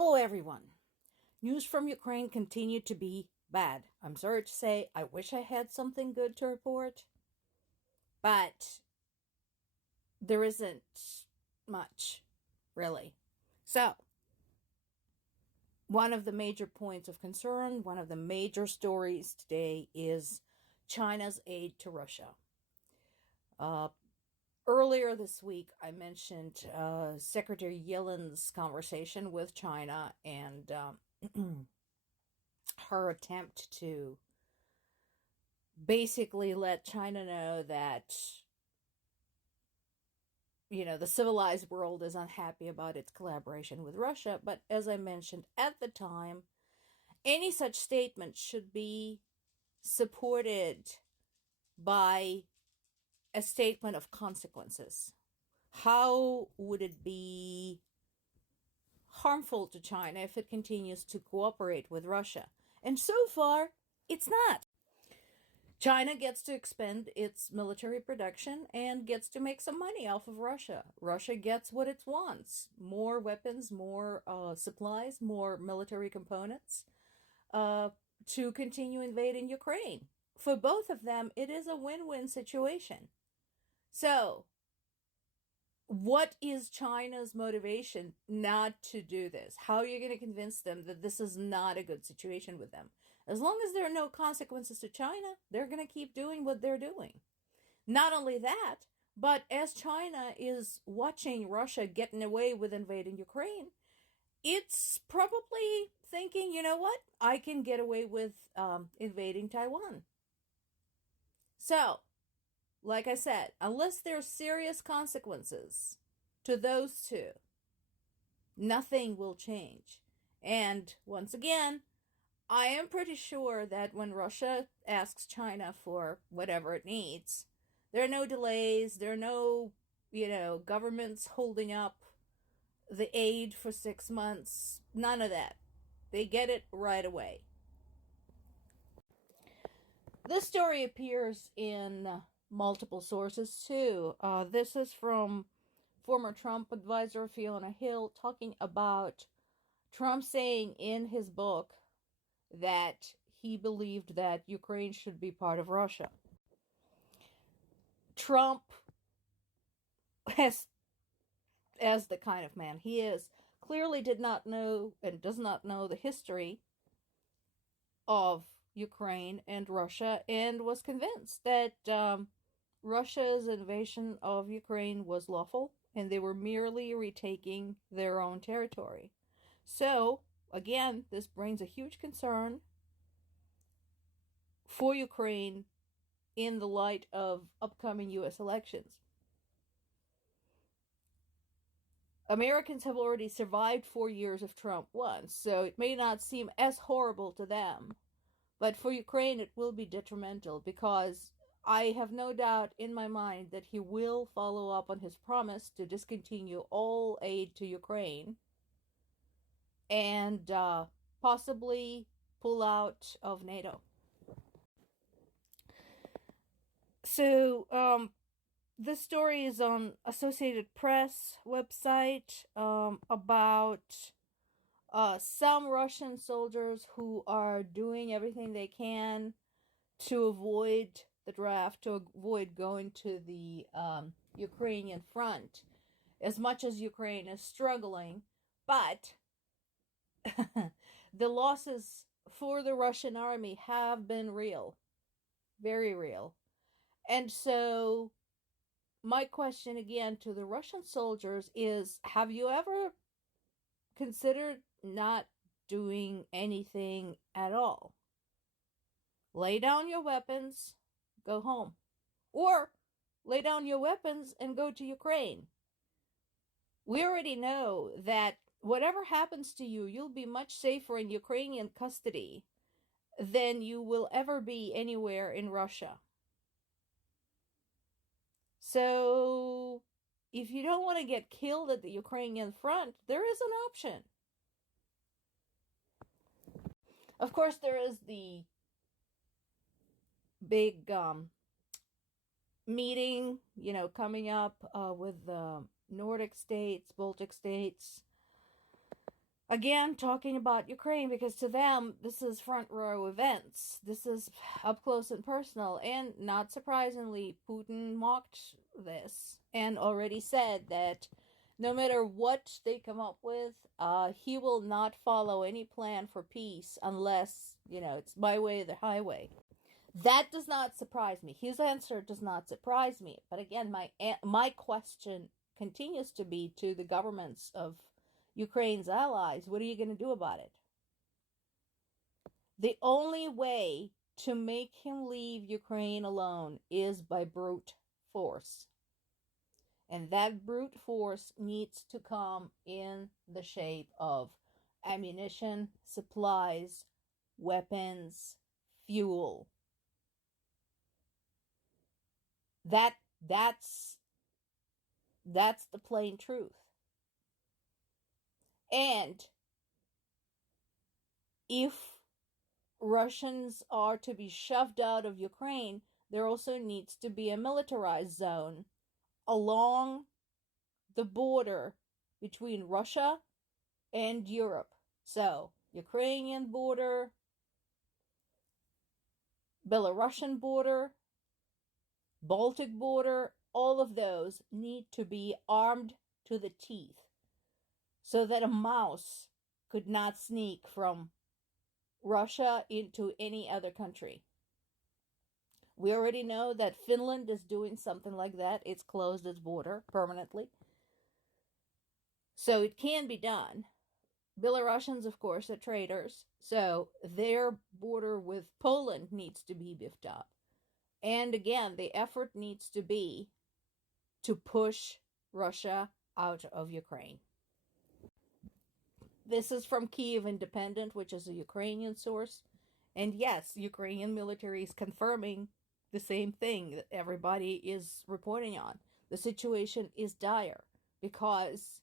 Hello, everyone. News from Ukraine continue to be bad. I'm sorry to say, I wish I had something good to report, but there isn't much, really. So, one of the major points of concern, one of the major stories today is China's aid to Russia. Uh, Earlier this week, I mentioned Secretary Yellen's conversation with China and her attempt to basically let China know that, the civilized world is unhappy about its collaboration with Russia. But as I mentioned at the time, any such statement should be supported by a statement of consequences. How would it be harmful to China if it continues to cooperate with Russia? And so far, it's not. China gets to expand its military production and gets to make some money off of Russia. Russia gets what it wants: more weapons, more supplies, more military components uh, to continue invading Ukraine. For both of them, it is a win-win situation. So, what is China's motivation not to do this? How are you going to convince them that this is not a good situation with them? As long as there are no consequences to China, they're going to keep doing what they're doing. Not only that, but as China is watching Russia getting away with invading Ukraine, it's probably thinking, you know what? I can get away with invading Taiwan. So, like I said, unless there are serious consequences to those two, nothing will change. And once again, I am pretty sure that when Russia asks China for whatever it needs, there are no delays, there are no, governments holding up the aid for 6 months. None of that. They get it right away. This story appears in multiple sources too. This is from former Trump advisor Fiona Hill talking about Trump saying in his book that he believed that Ukraine should be part of Russia. Trump, as the kind of man he is, clearly did not know and does not know the history of Ukraine and Russia, and was convinced that Russia's invasion of Ukraine was lawful and they were merely retaking their own territory. So, again, this brings a huge concern for Ukraine in the light of upcoming US elections. Americans have already survived 4 years of Trump once, so it may not seem as horrible to them. But for Ukraine, it will be detrimental because I have no doubt in my mind that he will follow up on his promise to discontinue all aid to Ukraine and possibly pull out of NATO. So, this story is on Associated Press website about some Russian soldiers who are doing everything they can to avoid the draft, to avoid going to the Ukrainian front, as much as Ukraine is struggling. But the losses for the Russian army have been real, very real. And so my question again to the Russian soldiers is, have you ever considered not doing anything at all? Lay down your weapons, go home. Or lay down your weapons and go to Ukraine. We already know that whatever happens to you, you'll be much safer in Ukrainian custody than you will ever be anywhere in Russia. So, if you don't want to get killed at the Ukrainian front, there is an option. Of course, there is the big meeting, coming up with the Nordic states, Baltic states, Again, talking about Ukraine, because to them, this is front row events. This is up close and personal. And not surprisingly, Putin mocked this and already said that no matter what they come up with, he will not follow any plan for peace unless, it's my way or the highway. That does not surprise me. His answer does not surprise me. But again, my question continues to be to the governments of Ukraine's allies. What are you going to do about it? The only way to make him leave Ukraine alone is by brute force. And that brute force needs to come in the shape of ammunition, supplies, weapons, fuel. That's the plain truth. And if Russians are to be shoved out of Ukraine, there also needs to be a militarized zone along the border between Russia and Europe. So, Ukrainian border, Belarusian border, Baltic border, all of those need to be armed to the teeth so that a mouse could not sneak from Russia into any other country. We already know that Finland is doing something like that. It's closed its border permanently. So it can be done. Belarusians, of course, are traitors. So their border with Poland needs to be beefed up. And again, the effort needs to be to push Russia out of Ukraine. This is from Kyiv Independent, which is a Ukrainian source. And yes, Ukrainian military is confirming the same thing that everybody is reporting on. The situation is dire because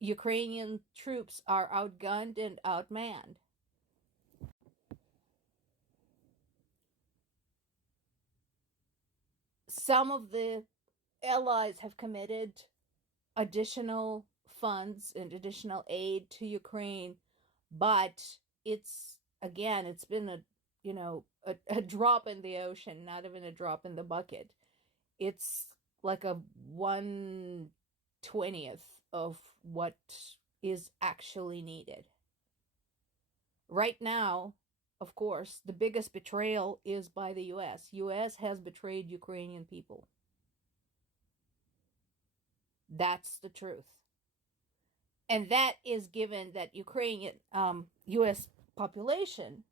Ukrainian troops are outgunned and outmanned. Some of the allies have committed additional funds and additional aid to Ukraine, but it's been a drop in the ocean, not even a drop in the bucket. It's like a 1/20th of what is actually needed. Right now, of course, the biggest betrayal is by the US. US has betrayed Ukrainian people. That's the truth. And that is given that Ukrainian US population,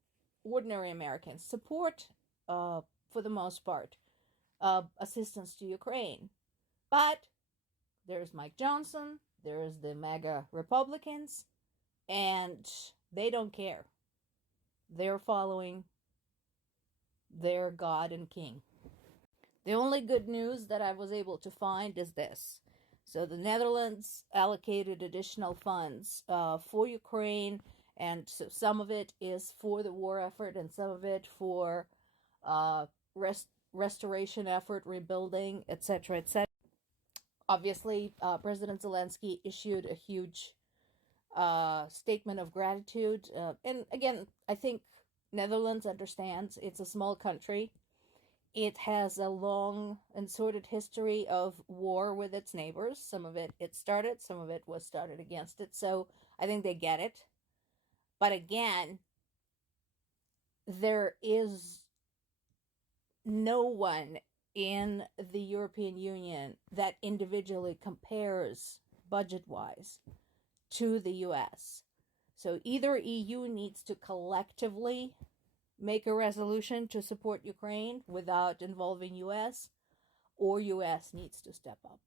ordinary Americans, support, for the most part, assistance to Ukraine. But there's Mike Johnson, there's the MAGA Republicans, and they don't care. They're following their God and King. The only good news that I was able to find is this. So the Netherlands allocated additional funds for Ukraine, and so some of it is for the war effort and some of it for restoration effort, rebuilding, etc., etc. Obviously, President Zelensky issued a huge statement of gratitude. And again, I think Netherlands understands it's a small country. It has a long and sordid history of war with its neighbors. Some of it started, some of it was started against it. So I think they get it. But again, there is no one in the European Union that individually compares budget-wise to the US. So either EU needs to collectively make a resolution to support Ukraine without involving US, or US needs to step up.